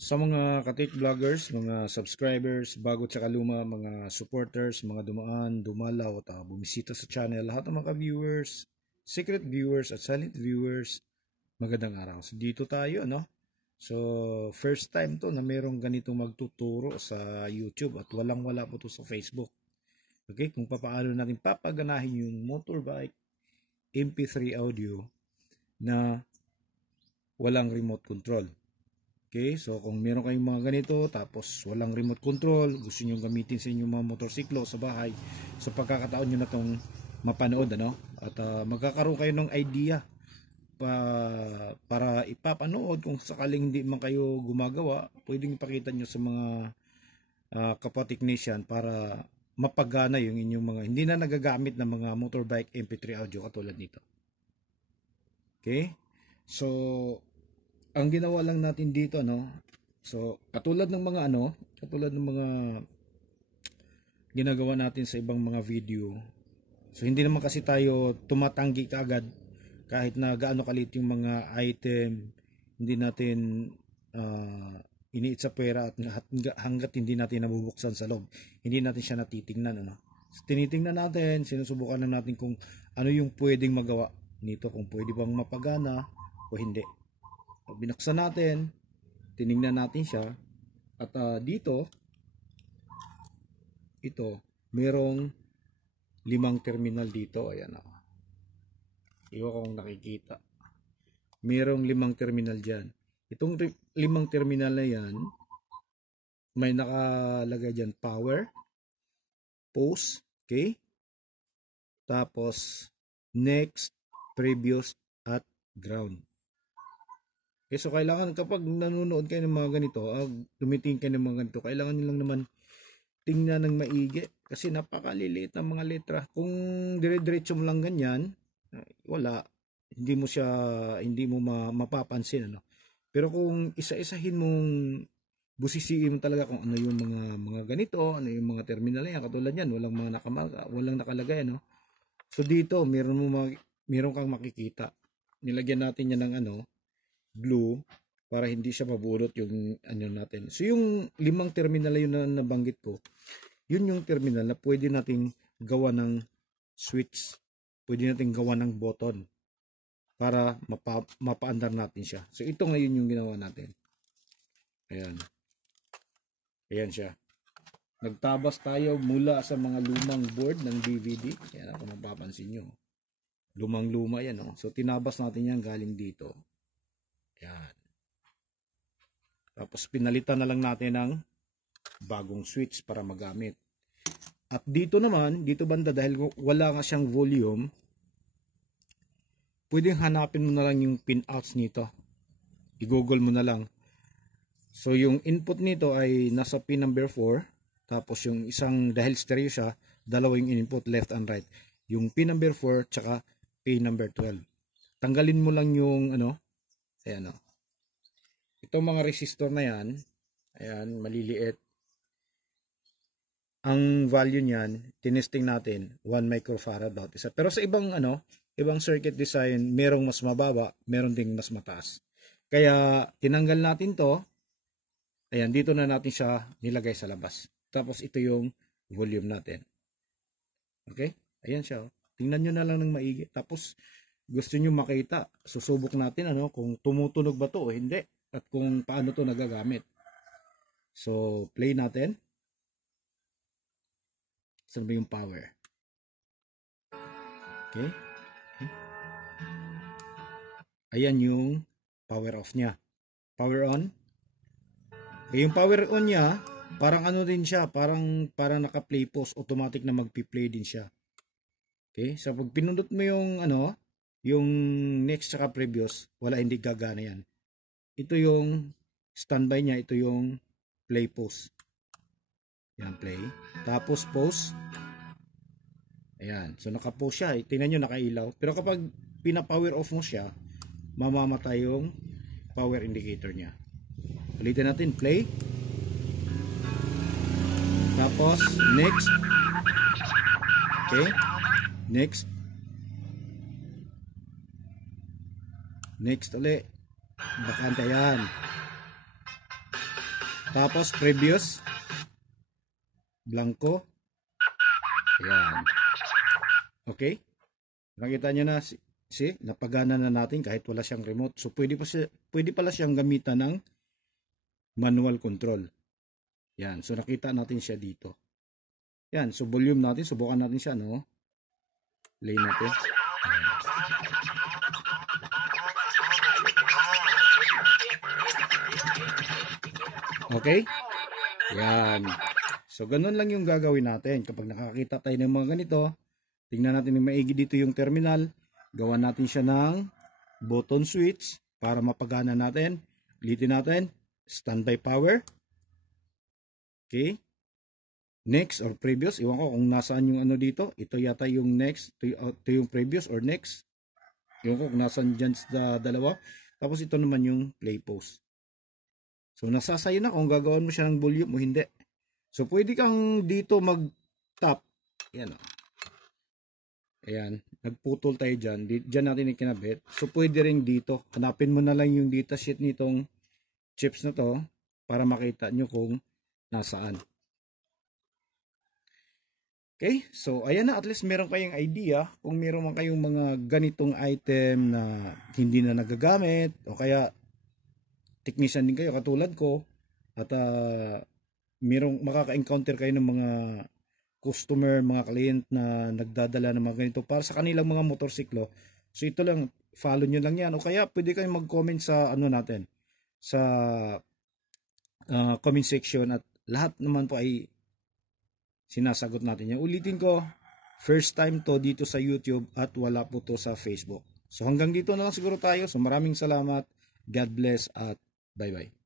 Sa mga katik vloggers, mga subscribers, bago at saka luma, mga supporters, mga dumaan, dumalaw at bumisita sa channel, lahat ng mga viewers, secret viewers at silent viewers, magandang araw. So dito tayo, no? So first time to na merong ganitong magtuturo sa YouTube at walang-wala po to sa Facebook. Okay, kung paano natin papaganahin yung motorbike MP3 audio na walang remote control. Okay, so kung meron kayong mga ganito tapos walang remote control, gusto niyo gamitin sa inyong mga motorsiklo sa bahay, so pagkakataon niyo na tong mapanood, ano? At magkakaroon kayo ng idea para ipapanood kung sakaling hindi man kayo gumagawa, pwedeng ipakita niyo sa mga kapwa technician para mapagana yung inyong mga hindi na nagagamit na mga motorbike MP3 audio katulad nito. Okay? So ang ginawa lang natin dito, no? So, katulad ng mga ginagawa natin sa ibang mga video. So, hindi naman kasi tayo tumatanggi kaagad kahit na gaano kalit yung mga item, hindi natin iniit sa pera at hanggat hindi natin nabubuksan sa loob. Hindi natin siya natitingnan, ano? So, tinitingnan natin, sinusubukan na natin kung ano yung pwedeng magawa nito, kung pwede bang mapagana o hindi. Binuksan natin, tiningnan natin siya, at dito ito merong 5 terminal dito. Ayan, iwan kung nakikita, merong 5 terminal dyan. Itong 5 terminal na yan, may nakalagay dyan power, post, okay, tapos next, previous at ground. Okay, so kailangan kapag nanonood kayo ng mga ganito, tumitingin kayo ng mga ganito, kailangan nyo lang naman tingnan ng maigi kasi napakaliliit ng mga letra. Kung dire-diretso mo lang ganyan, wala, hindi mo mapapansin, ano. Pero kung isa-isahin mong busisiin mo talaga kung ano yung mga ganito, ano yung mga terminal yan, katulad yan, walang nakalagay, no. So dito, meron kang makikita. Nilagyan natin yan ng blue para hindi siya mabulot yung natin. So yung 5 terminal yun na nabanggit ko, yun yung terminal na pwede nating gawa ng switch, pwede nating gawa ng button para mapaandar natin siya. So ito ngayon yung ginawa natin. Ayan siya. Nagtabas tayo mula sa mga lumang board ng DVD. Ayan, kung mapapansin nyo, lumang-luma yan, no? So tinabas natin yan galing dito. Yan. Tapos pinalitan na lang natin ng bagong switch para magamit. At dito naman, dito banda, dahil wala nga siyang volume, pwedeng hanapin mo na lang yung pinouts nito. I-google mo na lang. So yung input nito ay nasa pin number 4. Tapos yung isang, dahil stereo siya, dalawa yung input, left and right. Yung pin number 4 tsaka pin number 12. Tanggalin mo lang yung ayan, itong mga resistor na yan, ayan, maliliit. Ang value niyan, tinesting natin 1 microfarad bawat isa. Pero sa ibang circuit design, merong mas mababa, meron ding mas mataas. Kaya tinanggal natin to. Ayan, dito na natin siya nilagay sa labas. Tapos ito yung volume natin. Okay? Ayan siya. Tingnan nyo na lang ng maigi. Tapos gusto nyo makita, susubok natin kung tumutunog ba to o hindi, at kung paano to nagagamit. So play natin. Saan ba yung power? Okay. Ayan yung power off niya. Power on. Okay, yung power on niya, parang din siya, parang naka-play pause, automatic na magpi-play din siya. Okay, so pag pinundot mo yung yung next saka previous, hindi gagana yan. Ito yung standby niya, ito yung play pause. Yan, play. Tapos pause. Ayan, so naka-pause siya. Tingnan nyo, nakailaw. Pero kapag pina-power off mo siya, mamamatay yung power indicator niya. Ulitin natin, play. Tapos, next. Okay, next. Next ulit. Bakante yan. Tapos previous, blanco. Ayan. Okay? Nakita nyo na, see, napagana na natin kahit wala siyang remote. So pwede pala siyang gamitan ng manual control. Yan, so nakita natin siya dito. Yan, so volume natin, subukan natin siya, no? Play natin. Ayan. Okay? Yan. So, ganun lang yung gagawin natin. Kapag nakakita tayo ng mga ganito, tingnan natin yung maigi dito yung terminal. Gawan natin siya ng button switch para mapagana natin. Ulitin natin. Standby power. Okay. Next or previous. Iwan ko kung nasaan yung ano dito. Ito yata yung next. Ito yung previous or next. Iwan ko kung nasaan dyan sa dalawa. Tapos ito naman yung play pause. So, nasasayo na kung gagawin mo siya ng volume o hindi. So, pwede kang dito mag-tap. Ayan. Ayan. Nagputol tayo dyan. Dyan natin ikinabit. So, pwede rin dito. Hanapin mo na lang yung datasheet nitong chips na to para makita nyo kung nasaan. Okay. So, ayan na. At least meron kayong idea kung meron man kayong mga ganitong item na hindi na nagagamit o kaya technician din kayo katulad ko at merong makaka-encounter kayo ng mga customer, mga client na nagdadala ng mga ganito para sa kanilang mga motorsiklo. So ito lang, follow nyo lang yan o kaya pwede kayong mag-comment sa ano natin sa comment section at lahat naman po ay sinasagot natin yan. Ulitin ko, first time to dito sa YouTube at wala po to sa Facebook. So hanggang dito na lang siguro tayo. So maraming salamat. God bless at bye-bye.